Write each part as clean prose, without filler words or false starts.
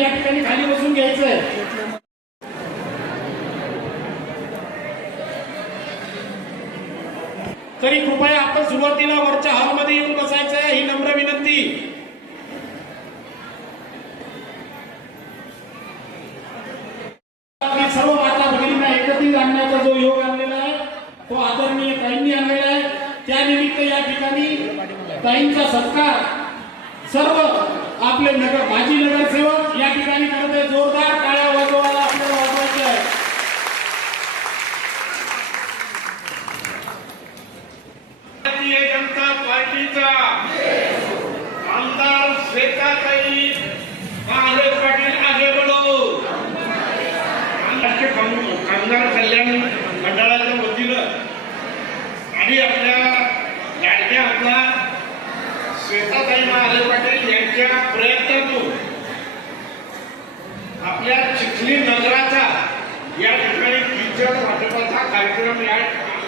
या ठिकाणी खाली बसून घ्यायचंय। तरी कृपया आपण सुरुवातीला वरच्या हॉलमध्ये येऊन बसायचं आहे, ही नम्र विनंती। सर्व माता भगिनींना एकत्रित आणण्याचा जो योग आणलेला आहे तो आदरणीय ताईंनी आणलेला आहे। त्यानिमित्त या ठिकाणी ताईंचा सत्कार सर्व आपले माजी नगरसेवक या ठिकाणी करत आहे। जोरदार टाळ्या वाजवायला आपल्याला वाजवायचे आहे। भारतीय जनता पार्टीचा आमदार श्वेताताई महादेव पाटील आगे बढ़ो। कामगार कल्याण मंडळाच्या वतीनं आणि आपल्या लाडक्या आपला श्वेताताई महादेव पाटील यांच्या प्रयत्नातून आपल्या चिखली नगराचा या ठिकाणी किचन वाटपाचा कार्यक्रम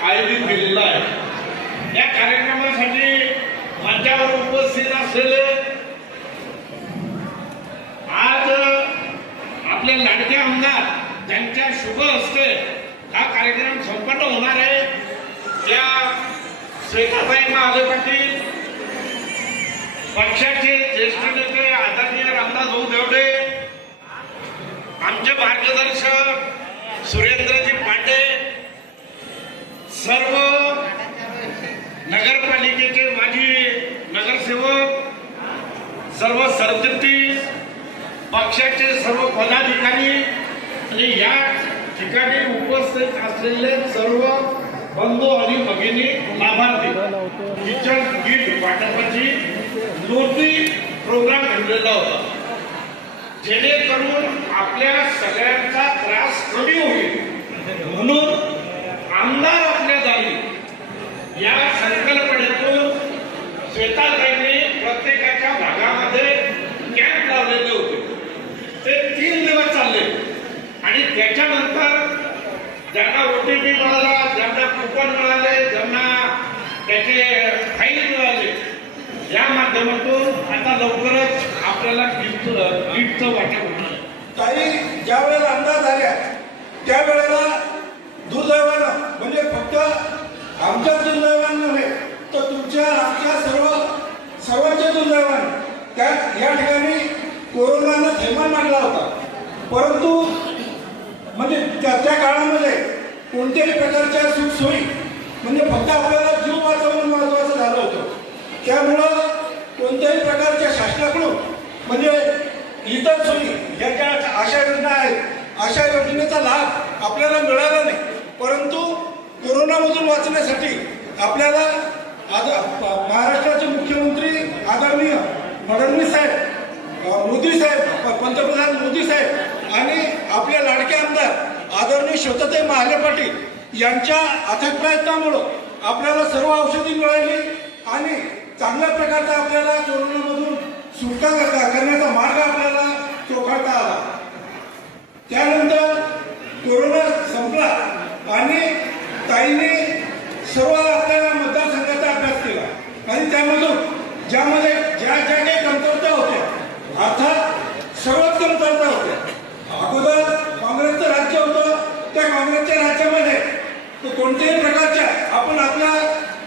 आयोजित केलेला आहे। या कार्यक्रमासाठी मंचावर उपस्थित असलेले आज आपले लाडके आमदार त्यांच्या शुभ हस्ते हा कार्यक्रम संपन्न होणार आहे। त्या श्वेताताई महादेव पाटील पक्षाचे ज्येष्ठ नेते आदरणीय रामदास भाऊ देवडे, आमचे मार्गदर्शक सुरेंद्रजी पांडे, सर्व नगरपालिकेचे माजी नगरसेवक, सर्व सरचिटणीस, पक्षाचे सर्व पदाधिकारी आणि या ठिकाणी उपस्थित असलेले सर्व बंधू आणि भगिनी लाभार्थी किचन किट वाटपाची मूर्ती प्रोग्राम ठेवलेला होता, जेणेकरून आपल्या सगळ्यांचा त्रास कमी होईल म्हणून आमदार आपल्या दारी या संकल्पनेतून श्वेताताईंनी प्रत्येकाच्या भागामध्ये कॅम्प लावलेले होते। ते 3 दिवस चालले आणि त्याच्यानंतर ज्यांना OTP मिळाला, ज्यांना कुपन मिळाले, ज्यांना त्याचे फाईल मिळाले, या माध्यमातून आता लवकरच आपल्याला किटचं वाटप होणार। ताई ज्या वेळेला आमदार झाल्या त्यावेळेला दुर्दैवानं म्हणजे फक्त आमच्या दुर्दैवानं नव्हे तर तुमच्या आमच्या सर्वांच्या दुर्दैवानं त्या या ठिकाणी कोरोनानं थैमान मांडला होता। परंतु म्हणजे त्या काळामध्ये कोणत्याही प्रकारच्या सुखसोयी म्हणजे फक्त आपल्याला जीव वाचवणं महत्त्वाचं झालं होतं। त्यामुळं कोणत्याही प्रकारच्या शासनाकडून म्हणजे इतर सोयी ज्या ज्या अशा योजना आहेत अशा योजनेचा लाभ आपल्याला मिळाला नाही। परंतु कोरोनामधून वाचण्यासाठी आपल्याला महाराष्ट्राचे मुख्यमंत्री आदरणीय फडणवीस साहेब, मोदी साहेब, पंतप्रधान मोदी साहेब आणि आपले लाडके आमदार आदरणीय श्वेताताई महादेव पाटील यांच्या अथक प्रयत्नामुळं आपल्याला सर्व औषधी मिळाली आणि चांगल्या प्रकारचा आपल्याला कोरोनामधून सुटका करण्याचा मार्ग आपल्याला चोखाळता आला। त्यानंतर कोरोना संपला आणि ताईने सर्व आपल्याला मतदारसंघाचा अभ्यास केला आणि त्यामधून ज्यामध्ये ज्या ज्या काही कमतरता होत्या अर्थात सर्वच कमतरता होत्या। अगोदर काँग्रेसचं राज्य होतं, त्या काँग्रेसच्या राज्यामध्ये कोणत्याही प्रकारच्या आपण आपल्या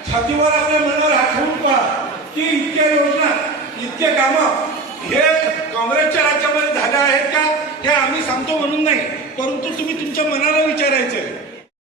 छातीवर आपल्या मनावर हात ठेवून पहा की इतक्या योजना इतके कामं हे काँग्रेसच्या राज्यामध्ये झाले आहेत का हे आम्ही सांगतो म्हणून नाही, परंतु तुम्ही तुमच्या मनाला विचारायचं आहे।